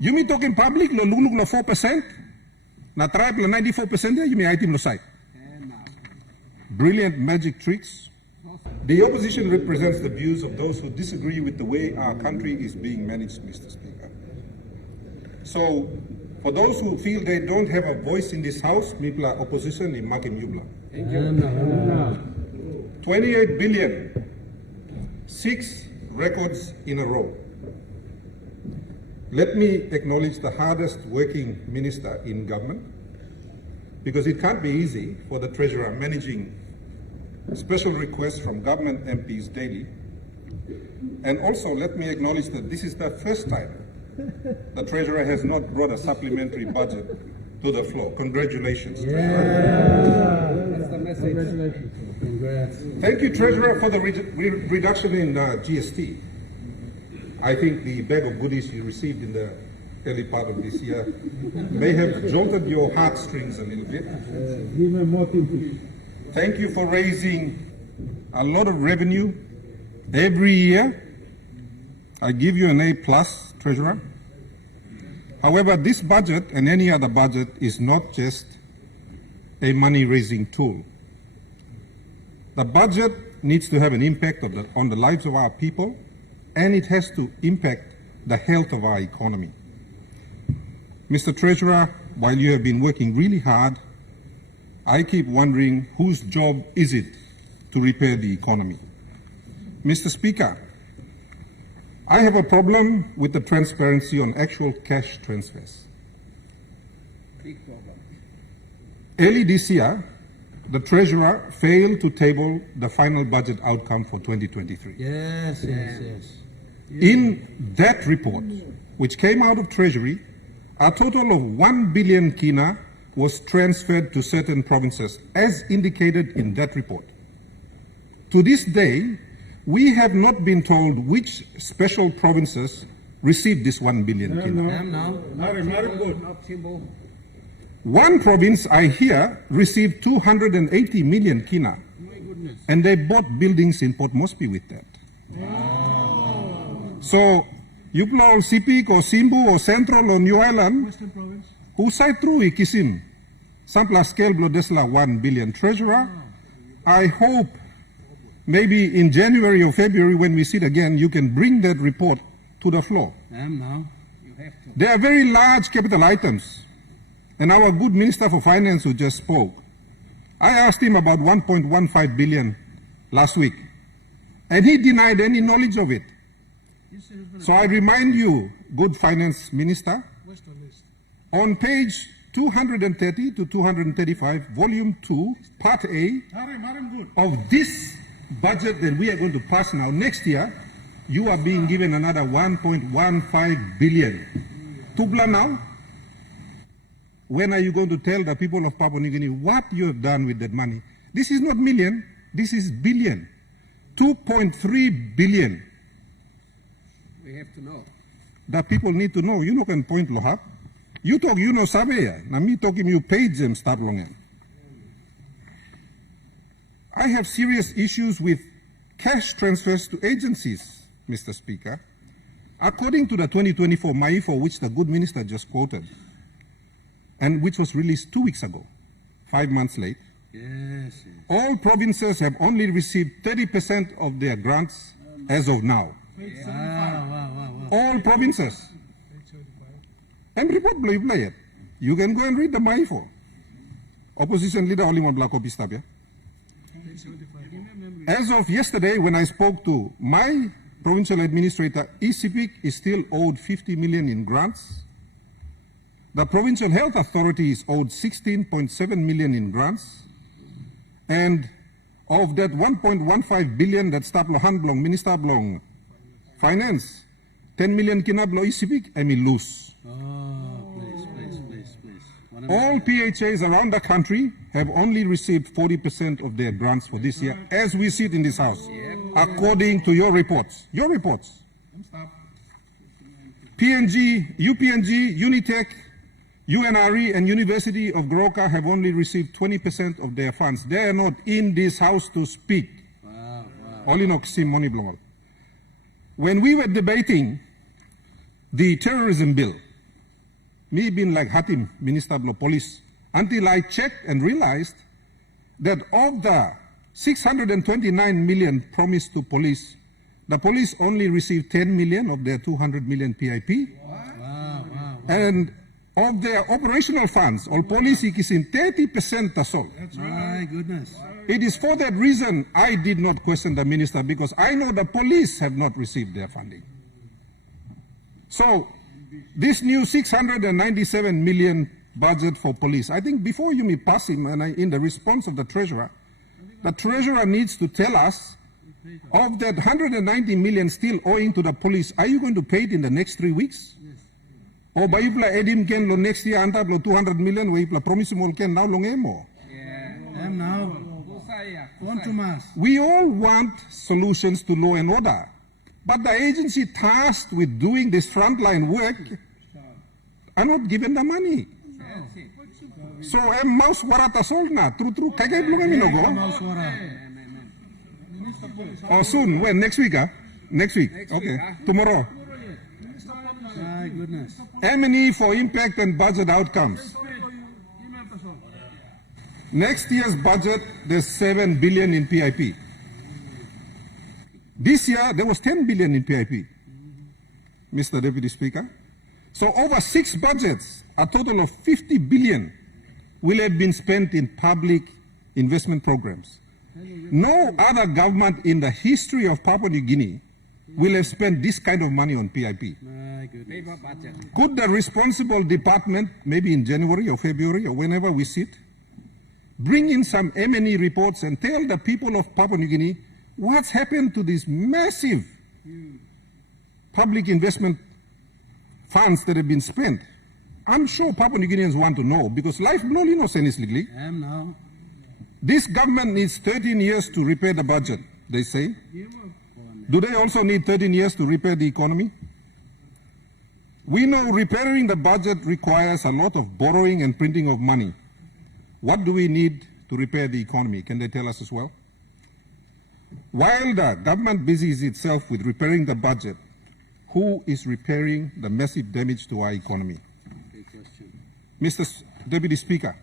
You may talk in public, lo lulug na 4%, na tribe la 94% there, you may item no site. Brilliant magic tricks. The opposition represents the views of those who disagree with the way our country is being managed, Mr. Speaker. So, for those who feel they don't have a voice in this House, mipla opposition in Makim Yubla. 28 billion, 6 records in a row. Let me acknowledge the hardest working minister in government, because it can't be easy for the Treasurer managing special requests from government MPs daily. And also let me acknowledge that this is the first time the Treasurer has not brought a supplementary budget to the floor. Congratulations, Treasurer. That's the message. Congratulations. Congrats. Thank you, Treasurer, for the reduction in GST. I think the bag of goodies you received in the early part of this year may have jolted your heartstrings a little bit. Give me more things. Thank you for raising a lot of revenue every year. I give you an A+, Treasurer. However, this budget and any other budget is not just a money-raising tool. The budget needs to have an impact on the lives of our people, and it has to impact the health of our economy. Mr. Treasurer, while you have been working really hard, I keep wondering whose job is it to repair the economy? Mr. Speaker, I have a problem with the transparency on actual cash transfers. Big problem. Early this year, the Treasurer failed to table the final budget outcome for 2023. Yes. In that report, which came out of Treasury, a total of 1 billion kina was transferred to certain provinces, as indicated in that report. To this day, we have not been told which special provinces received this 1 billion kina. One province, I hear, received 280 million kina, and they bought buildings in Port Moresby with that. Wow. So, Yupla or Sipik or Simbu or Central or New Island, Western Province. who side through ikisim, sampla scale blodesla 1 billion. Treasurer, I hope maybe in January or February when we sit again, you can bring that report to the floor. Now you have to. They are very large capital items. And our good Minister for Finance who just spoke, I asked him about 1.15 billion last week, and he denied any knowledge of it. So I remind you, good Finance Minister, on page 230 to 235, Volume 2, Part A of this budget that we are going to pass now, next year, you are being given another 1.15 billion. Tubla now, when are you going to tell the people of Papua New Guinea what you have done with that money? This is not million, this is billion. 2.3 billion. We have to know. The people need to know. You know can point lohap. You talk, you know sabe ya. Na me talking you page them start longan. I have serious issues with cash transfers to agencies, Mr. Speaker. According to the 2024 MAIFO, which the good minister just quoted, and which was released 2 weeks ago, 5 months late, Yes. all provinces have only received 30% of their grants as of now. Wow. All provinces. And report play it. You can go and read the MAIFO. Opposition leader Oliver Blakopi Stabia. As of yesterday, when I spoke to my provincial administrator, ECPIC is still owed 50 million in grants. The Provincial Health Authority is owed 16.7 million in grants. And of that 1.15 billion that Staplo Handblong, Minister Blong Finance, 10 million kinablo ECPIC, I mean loose. Please. All PHAs around the country have only received 40% of their grants for this year, as we sit in this House, according to your reports. Your reports. PNG, UPNG, Unitech, UNRE and University of Goroka have only received 20% of their funds. They are not in this House to speak. When we were debating the terrorism bill, me being like Hatim, Minister of Police, until I checked and realized that of the 629 million promised to police, the police only received 10 million of their 200 million PIP. Wow. And of their operational funds, all police is in 30% tasol. My goodness. It is for that reason I did not question the minister, because I know the police have not received their funding. So this new 697 million budget for police, I think before you may pass him, and in the response of the treasurer needs to tell us, of that 190 million still owing to the police, are you going to pay it in the next 3 weeks? O ba ipla edim ken lo next year anta lo 200 million, we ipla promise mo ken now long emo. And now, contumas. We all want solutions to law and order, but the agency tasked with doing this frontline work are not given the money. So mouse warata solna true kagay blunga minogo. Oh, soon. When? Next week, Next week. Okay. Tomorrow. My goodness. M&E for impact and budget outcomes. Next year's budget, there's 7 billion in PIP. This year, there was 10 billion in PIP, Mr. Deputy Speaker. So over 6 budgets, a total of 50 billion will have been spent in public investment programs. No other government in the history of Papua New Guinea will have spent this kind of money on PIP. My goodness. Could the responsible department, maybe in January or February or whenever we sit, bring in some M&E reports and tell the people of Papua New Guinea what's happened to these massive public investment funds that have been spent? I'm sure Papua New Guineans want to know, because life blow innocent is legally. And now, This government needs 13 years to repair the budget, they say. Do they also need 13 years to repair the economy? We know repairing the budget requires a lot of borrowing and printing of money. What do we need to repair the economy? Can they tell us as well? While the government busies itself with repairing the budget, who is repairing the massive damage to our economy? Mr. Deputy Speaker,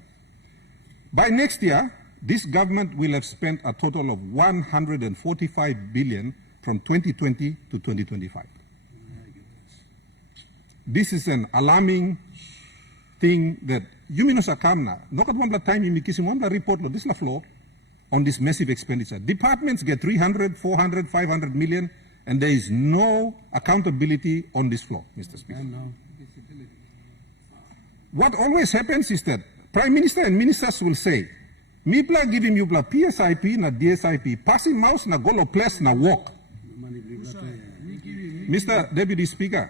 by next year, this government will have spent a total of 145 billion from 2020 to 2025. This is an alarming thing that you mean as a kamna. Not at one time you make one report this la floor on this massive expenditure. Departments get 300, 400, 500 million, and there is no accountability on this floor, Mr. Speaker. and now. What always happens is that Prime Minister and ministers will say, "Mipla giving you bla PSIP na DSIP, passing mouse na golo place na walk." Mr. Deputy Speaker,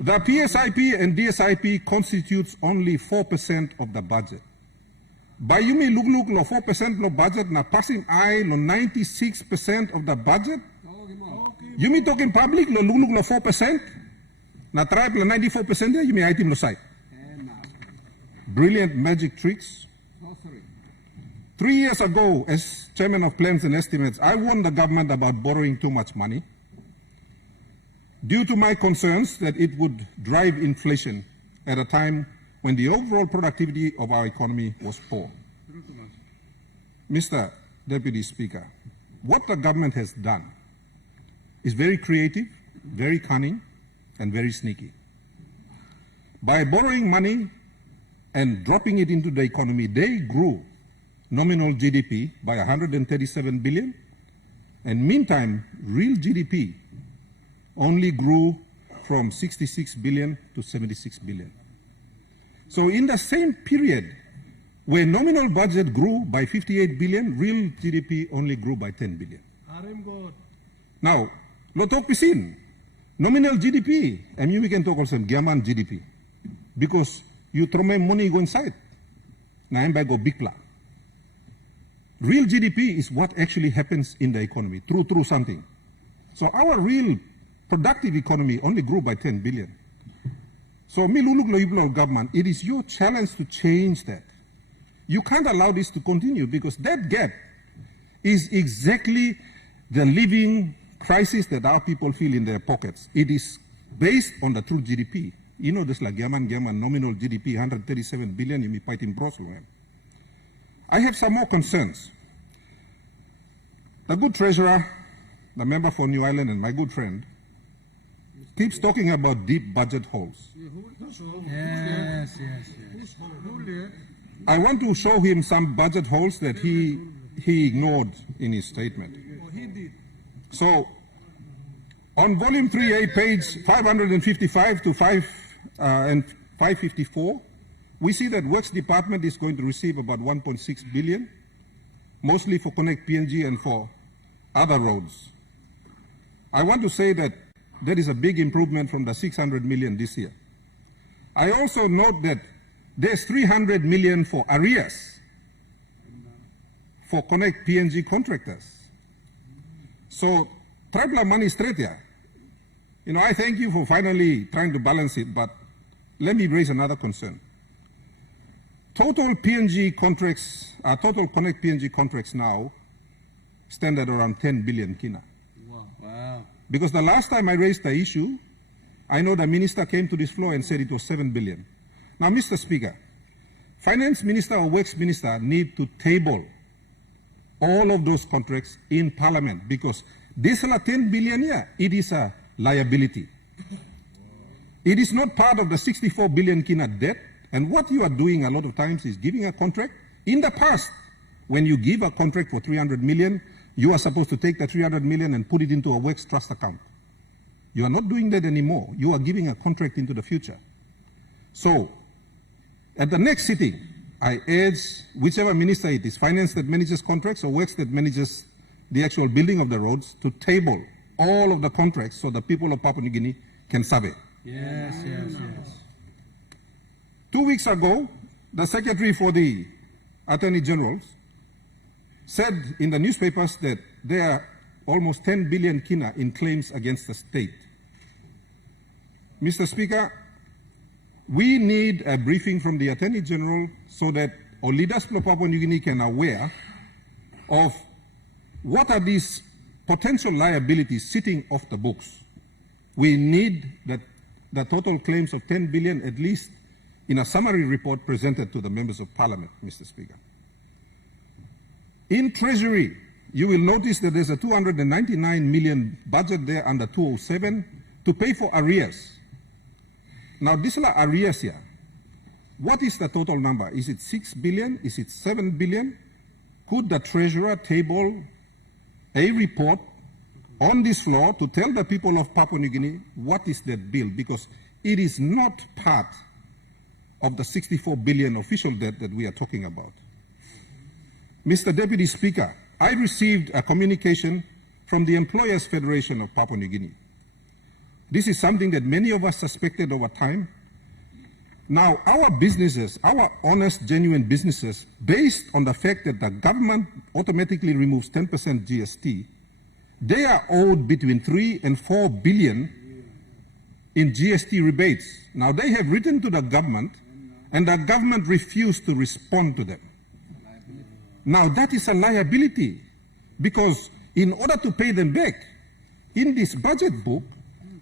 the PSIP and DSIP constitutes only 4% of the budget. By you may look lo 4% lo budget na passing I lo 96% of the budget. You may talking public lo look lo 4%. Na tribe lo 94% there, you may item lo side. Brilliant magic tricks. 3 years ago, as Chairman of Plans and Estimates, I warned the government about borrowing too much money due to my concerns that it would drive inflation at a time when the overall productivity of our economy was poor. Mr. Deputy Speaker, what the government has done is very creative, very cunning, and very sneaky. By borrowing money and dropping it into the economy, they grew nominal GDP by 137 billion, and meantime, real GDP only grew from 66 billion to 76 billion. So in the same period, where nominal budget grew by 58 billion, real GDP only grew by 10 billion. Now, lo talk pisin, nominal GDP, and we can talk also Giaman GDP, because you throw my money go inside. Now I'm by go big plan. Real GDP is what actually happens in the economy, through something. So our real productive economy only grew by 10 billion. So Miluluk government, it is your challenge to change that. You can't allow this to continue, because that gap is exactly the living crisis that our people feel in their pockets. It is based on the true GDP, You know this like Gaman nominal GDP 137 billion in Paitin Broslo. I have some more concerns. The good treasurer, the member for New Ireland and my good friend, keeps talking about deep budget holes. Yes. I want to show him some budget holes that he ignored in his statement. So, on volume 3A, page 555 to 554, we see that Works Department is going to receive about 1.6 billion, mostly for Connect PNG and for other roads. I want to say that there is a big improvement from the 600 million this year. I also note that there's 300 million for arrears for Connect PNG contractors. So, traveler money straight here. You know, I thank you for finally trying to balance it, but let me raise another concern. Total PNG contracts, total Connect PNG contracts now stand at around 10 billion kina. Wow. Because the last time I raised the issue, I know the minister came to this floor and said it was 7 billion. Now, Mr. Speaker, Finance Minister or Works Minister need to table all of those contracts in Parliament because this 10 billion here, it is a liability. It is not part of the 64 billion kina debt. And what you are doing a lot of times is giving a contract. In the past, when you give a contract for 300 million, you are supposed to take the 300 million and put it into a Works Trust account. You are not doing that anymore. You are giving a contract into the future. So, at the next sitting, I urge whichever minister it is, finance that manages contracts or works that manages the actual building of the roads, to table all of the contracts so the people of Papua New Guinea can survey. Yes. 2 weeks ago, the Secretary for the Attorney General said in the newspapers that there are almost 10 billion kina in claims against the state. Mr. Speaker, we need a briefing from the Attorney General so that our leaders of Papua New Guinea can aware of what are these potential liabilities sitting off the books. We need the total claims of 10 billion at least in a summary report presented to the members of Parliament, Mr. Speaker. In Treasury, you will notice that there's a 299 million budget there under 207 to pay for arrears. Now, these are arrears here. What is the total number? Is it 6 billion? Is it 7 billion? Could the Treasurer table a report on this floor to tell the people of Papua New Guinea what is that bill? Because it is not part of the 64 billion official debt that we are talking about. Mr. Deputy Speaker, I received a communication from the Employers Federation of Papua New Guinea. This is something that many of us suspected over time. Now, our businesses, our honest, genuine businesses, based on the fact that the government automatically removes 10% GST, they are owed between 3 and 4 billion in GST rebates. Now, they have written to the government, and the government refused to respond to them. Now, that is a liability, because in order to pay them back, in this budget book,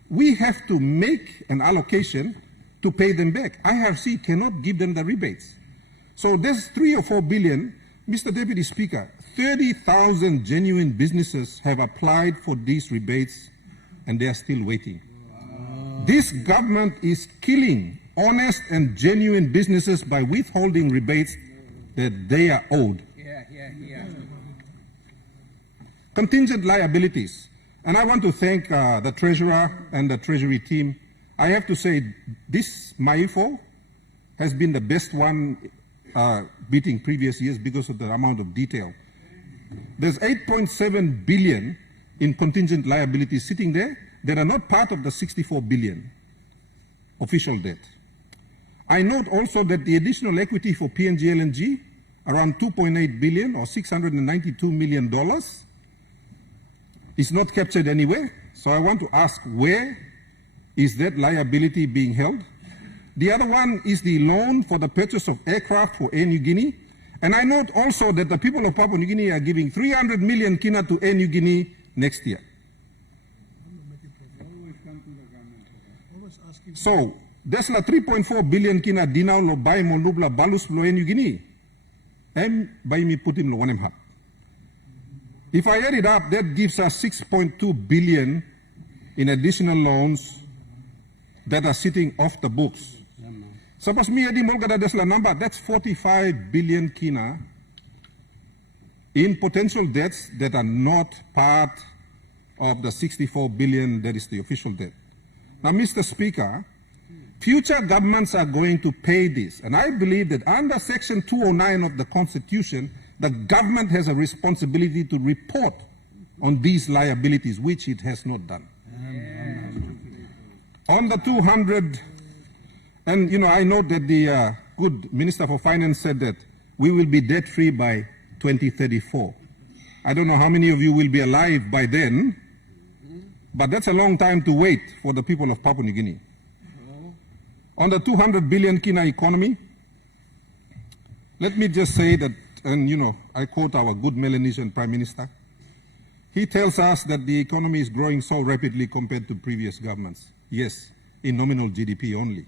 we have to make an allocation to pay them back. IRC cannot give them the rebates. So there's 3 or 4 billion. Mr. Deputy Speaker, 30,000 genuine businesses have applied for these rebates, and they are still waiting. This government is killing honest and genuine businesses by withholding rebates that they are owed. Contingent liabilities. And I want to thank the Treasurer and the Treasury team. I have to say, this MAIFO has been the best one beating previous years because of the amount of detail. There's 8.7 billion in contingent liabilities sitting there that are not part of the 64 billion official debt. I note also that the additional equity for PNG LNG, around 2.8 billion or $692 million, is not captured anywhere. So I want to ask, where is that liability being held? The other one is the loan for the purchase of aircraft for Air New Guinea. And I note also that the people of Papua New Guinea are giving 300 million kina to Air New Guinea next year. So Desla 3.4 billion kina dinaw lo bay mo nubla balus lo New Guinea. Bay mi putin lo wanem hat. If I add it up, that gives us 6.2 billion in additional loans that are sitting off the books. Suppose me adi molgada desla number, that's 45 billion kina in potential debts that are not part of the 64 billion that is the official debt. Now, Mr. Speaker, future governments are going to pay this, and I believe that under Section 209 of the Constitution, the government has a responsibility to report on these liabilities, which it has not done. On the 200, and you know, I note that the good Minister for Finance said that we will be debt-free by 2034. I don't know how many of you will be alive by then, but that's a long time to wait for the people of Papua New Guinea. On the 200 billion kina economy, let me just say that, and you know, I quote our good Melanesian Prime Minister. He tells us that the economy is growing so rapidly compared to previous governments. Yes, in nominal GDP only.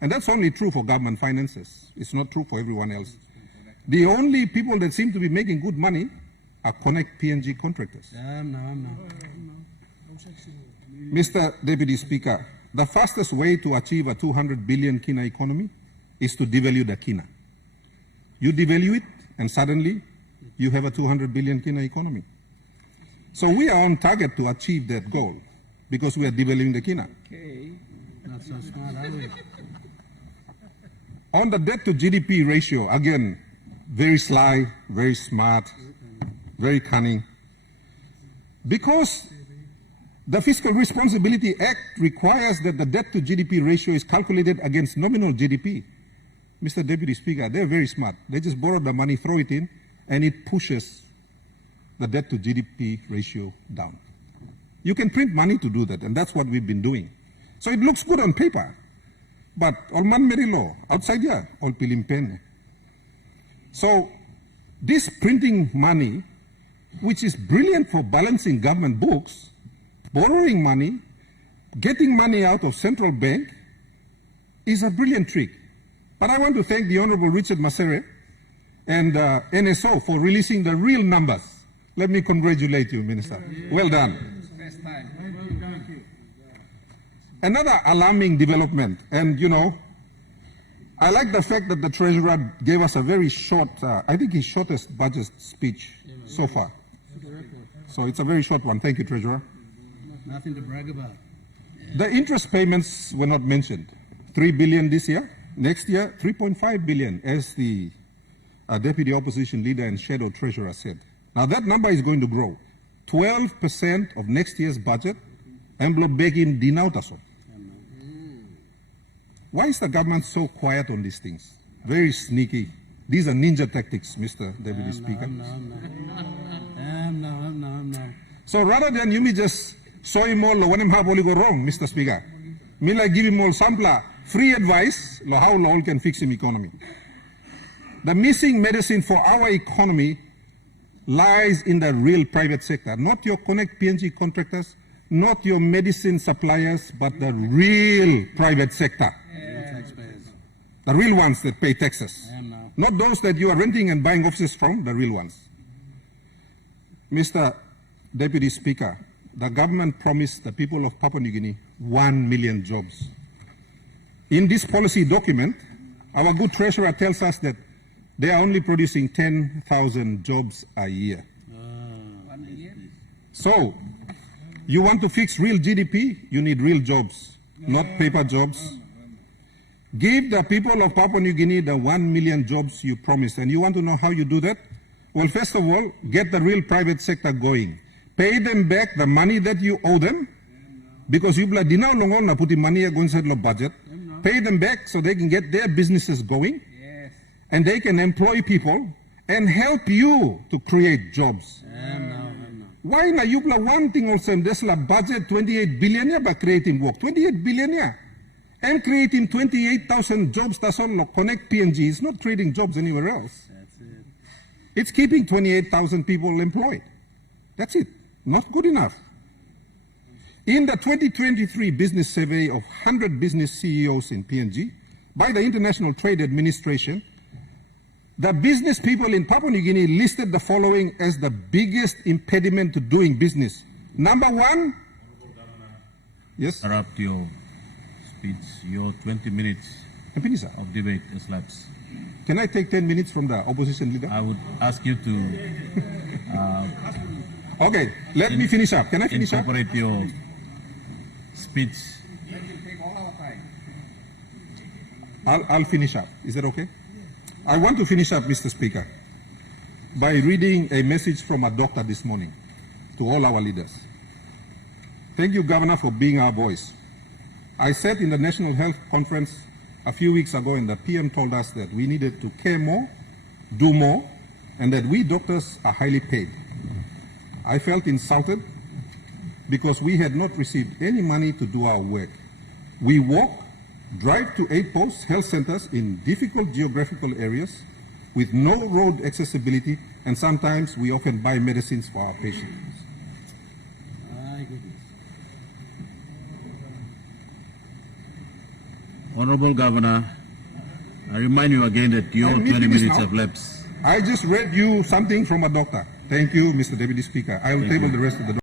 And that's only true for government finances. It's not true for everyone else. The only people that seem to be making good money are Connect PNG contractors. Mr. Deputy Speaker, the fastest way to achieve a 200 billion kina economy is to devalue the kina. You devalue it, and suddenly you have a 200 billion kina economy. So we are on target to achieve that goal because we are devaluing the kina. Okay. Not so smart, are we? On the debt to GDP ratio, again, very sly, very smart, very cunning. Because the Fiscal Responsibility Act requires that the debt to GDP ratio is calculated against nominal GDP. Mr. Deputy Speaker, they're very smart. They just borrow the money, throw it in, and it pushes the debt to GDP ratio down. You can print money to do that, and that's what we've been doing. So it looks good on paper, but all man meri law, outside here, all pilimpen. So this printing money, which is brilliant for balancing government books, borrowing money, getting money out of central bank, is a brilliant trick. But I want to thank the Honorable Richard Masere and NSO for releasing the real numbers. Let me congratulate you, Minister. Well done. Another alarming development, and you know, I like the fact that the Treasurer gave us a very short, I think his shortest budget speech so far. So it's a very short one. Thank you, Treasurer. Nothing to brag about. The interest payments were not mentioned. 3 billion this year. Next year, 3.5 billion, as the Deputy Opposition Leader and Shadow Treasurer said. Now that number is going to grow. 12% of next year's budget, envelope begging dinautason. Why is the government so quiet on these things? Very sneaky. These are ninja tactics, Mr. Deputy Speaker. So rather than you me just show him all when have only go wrong, Mr. Speaker, me like give him all sampler free advice how all can fix him economy. The missing medicine for our economy lies in the real private sector, not your Connect PNG contractors, not your medicine suppliers, but the real private sector. The real ones that pay taxes. Not those that you are renting and buying offices from, the real ones. Mr. Deputy Speaker, the government promised the people of Papua New Guinea 1 million jobs. In this policy document, our good treasurer tells us that they are only producing 10,000 jobs a year. So, you want to fix real GDP, you need real jobs, not paper jobs. Give the people of Papua New Guinea the 1 million jobs you promised. And you want to know how you do that? Well, first of all, get the real private sector going. Pay them back the money that you owe them, because you blood dinaw longol na puti money going to the budget. Pay them back so they can get their businesses going, and they can employ people and help you to create jobs. Why na you blood one thing also in this budget 28 billion ya by creating work 28 billion ya. And creating 28,000 jobs, that's all Connect PNG is not creating jobs anywhere else. That's it. It's keeping 28,000 people employed. That's it. Not good enough. In the 2023 business survey of 100 business CEOs in PNG by the International Trade Administration, the business people in Papua New Guinea listed the following as the biggest impediment to doing business. Number one, yes? Interrupt your speech. Your 20 minutes Finish, sir. of debate is lapsed. Can I take 10 minutes from the opposition leader? I would ask you to Okay, let me finish up. Can I finish up? incorporate your speech. I'll finish up. Is that okay? I want to finish up, Mr. Speaker, by reading a message from a doctor this morning to all our leaders. Thank you, Governor, for being our voice. I sat in the National Health Conference a few weeks ago, and the PM told us that we needed to care more, do more, and that we doctors are highly paid. I felt insulted because we had not received any money to do our work. We walk, drive to 8 post health centers in difficult geographical areas with no road accessibility, and sometimes we often buy medicines for our patients. My goodness. Honorable Governor, I remind you again that your Let me 20 finish minutes now. have lapsed. I just read you something from a doctor. Thank you, Mr. Deputy Speaker. I will table the rest of the